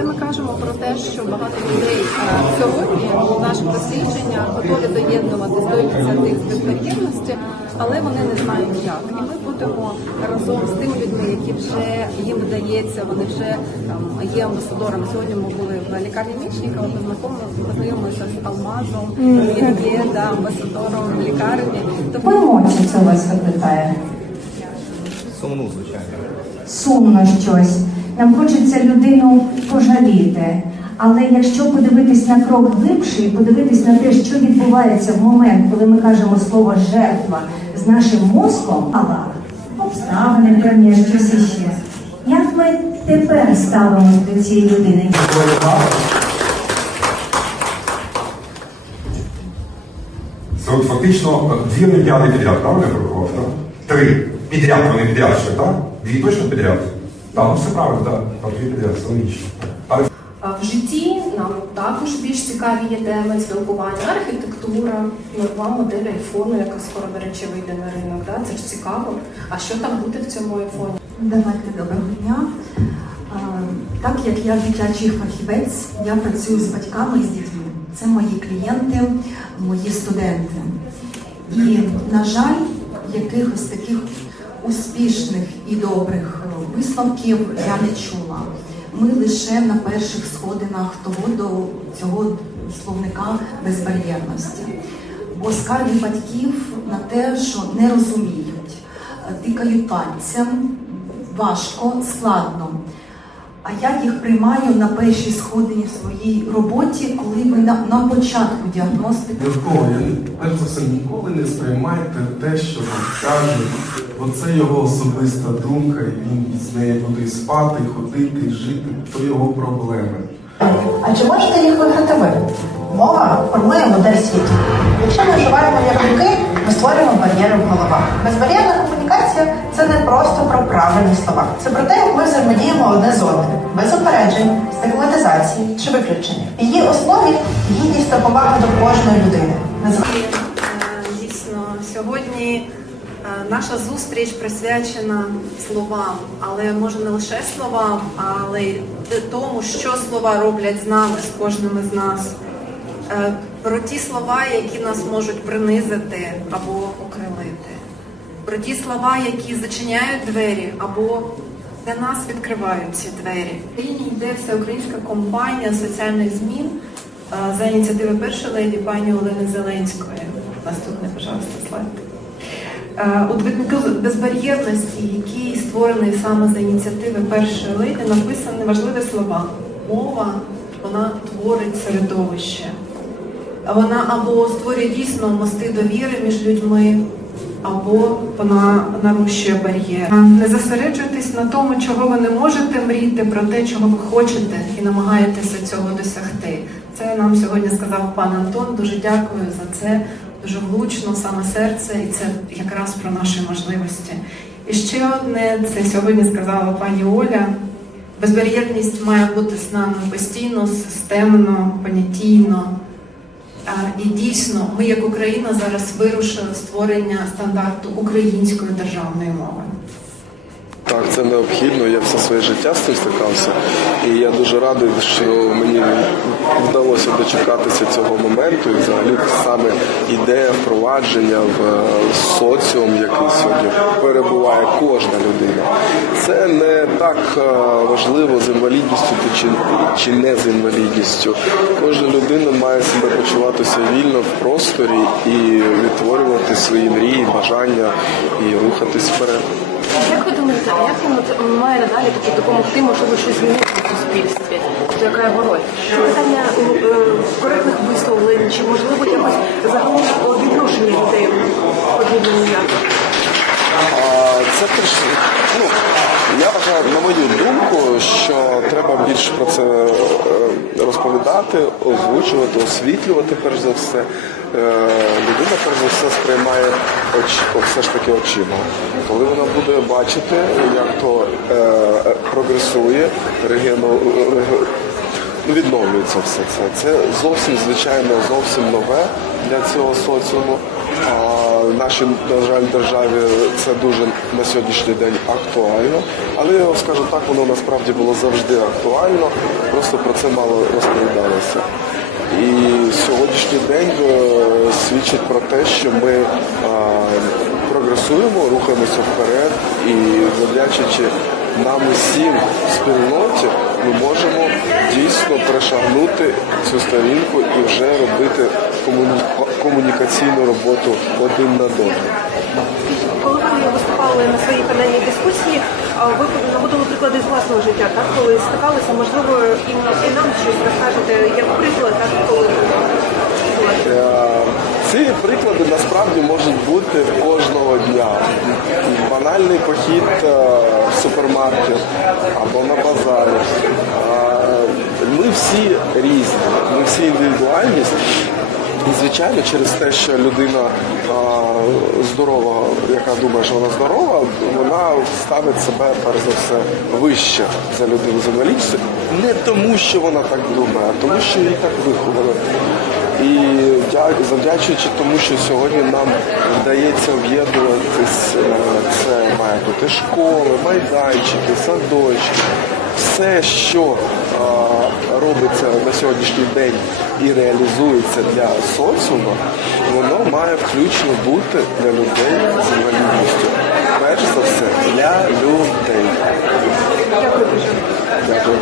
Це ми кажемо про те, що багато людей сьогодні в наших дослідженнях готові доєднуватись до ініціатив з безбар'єрності, але вони не знають як. І ми будемо разом з тими людьми, які вже їм вдається, вони вже там є амбасадорами. Сьогодні ми були в лікарні Мічникова, познайомилися, познайомилися з Алмазом, він є да, амбасадором лікарні. Тобто Емоції це у вас викликає? Сумну, звичайно. Сумно щось. Нам хочеться людину пожаліти. Але якщо подивитись на крок глибше і подивитись на те, що відбувається в момент, коли ми кажемо слово жертва з нашим мозком, але обставини певні щось іще. Як ми тепер ставимося до цієї людини? Це от фактично дві олімпіади підряд, правильно я порахував? так? Три. Підряд, вони підряд ще, так? Дві точно підряд? Так, ну все правильно, так. Дві все логічно. Але В житті нам також більш цікаві є теми спілкування, архітектура, нова модель айфону, яка скоро, до речі, вийде на ринок. Да? Це ж цікаво. А що там буде в цьому айфоні? Давайте доброго дня. А, Так як я дитячий фахівець, я працюю з батьками і з дітьми. Це мої клієнти, мої студенти. І, на жаль, якихось таких успішних і добрих висновків я не чула. Ми лише на перших сходинах того до цього словника безбар'єрності. Бо скарги батьків на те, що не розуміють, тикають пальцем, важко, складно. А я їх приймаю на першій сходині в своїй роботі, коли ми на, на початку діагностики. Навколо, я ні- перш за все ніколи не сприймайте те, що вам кажуть, бо це його особиста думка, і він з нею буде спати, ходити, жити, то його проблеми. А чи можете їх виграти ви? Мова формує модель світу. Якщо ми вживаємо ярлики, ми створюємо бар'єри в головах. Безбар'єрна комунікація це не просто про правильні слова. Це про те, як ми взаємодіємо одне з одним, без упереджень, стигматизації чи виключення. Її основі гідність та повага до кожної людини. Е, Дійсно, сьогодні е, наша зустріч присвячена словам, але може не лише словам, але й тому, що слова роблять з нами, з кожним із нас. Е, Про ті слова, які нас можуть принизити або окрилити. Про ті слова, які зачиняють двері або для нас відкривають ці двері. В Україні йде всеукраїнська компанія соціальних змін е, за ініціативи першої леді пані Олени Зеленської. Наступне, пожалуйста, слайд. Е, У двигунку безбар'єрності, який створений саме за ініціативи першої леді, написані важливі слова. Мова вона творить середовище. Вона або створює дійсно мости довіри між людьми, або вона нарушує бар'єр. Не зосереджуйтесь на тому, чого ви не можете мріяти, про те, чого ви хочете, і намагаєтеся цього досягти. Це нам сьогодні сказав пан Антон. Дуже дякую за це. Дуже влучно, саме серце, і це якраз про наші можливості. І ще одне, це сьогодні сказала пані Оля. Безбар'єрність має бути з нами постійно, системно, понятійно. І дійсно, ми як Україна зараз вирушили створення стандарту української державної мови. Так, це необхідно. Я все своє життя з цим стикався. І я дуже радий, що мені вдалося дочекатися цього моменту. І взагалі саме ідея впровадження в е, соціум, який сьогодні перебуває кожна людина. Це не так е, важливо з інвалідністю чи, чи не з інвалідністю. Кожна людина має себе почуватися вільно в просторі і відтворювати свої мрії, бажання і рухатись вперед. Як ви думаєте, як він має надалі допомогти, можливо, щось змінити в суспільстві? Тобто, яка його роль? Це питання е, коректних висловлень, чи можливо якось загалом відношення людей потрібно ніяко? А, Це теж, ну, я вважаю, на мою думку, що більше про це е, розповідати, озвучувати, освітлювати, перш за все. Е, Людина, перш за все, сприймає все ж таки очима. Коли вона буде бачити, як то е, прогресує, регіону, ну, відновлюється все це. Це зовсім звичайно зовсім нове для цього соціуму. А в нашій, на жаль, державі це дуже на сьогоднішній день актуально. Але скажу так, воно насправді було завжди актуально, просто про це мало розповідалося. І сьогоднішній день е, свідчить про те, що ми е, прогресуємо, рухаємося вперед і завдячуючи нам усім в спільноті, ми можемо дійсно перешагнути цю сторінку і вже робити комуні- комунікаційну роботу один над одним. Коли ви виступали на своїй панельній дискусії, ви наводили приклади з власного життя, так коли стикалися, можливо, і, і нам щось розкажете як приклад, так коли Е, Ці приклади насправді можуть бути кожного дня. Банальний похід е, в супермаркет або на базарі. Е, Ми всі різні, ми всі індивідуальність. І звичайно, через те, що людина а, здорова, яка думає, що вона здорова, вона ставить себе перш за все вище за людину з інвалідністю. Не тому, що вона так думає, а тому, що її так виховали. І завдячуючи тому, що сьогодні нам вдається об'єднуватись, е, це має бути школи, майданчики, садочки, все, що робиться на сьогоднішній день і реалізується для соціуму, воно має включно бути для людей з інвалідністю. Перш за все, для людей. Дякую.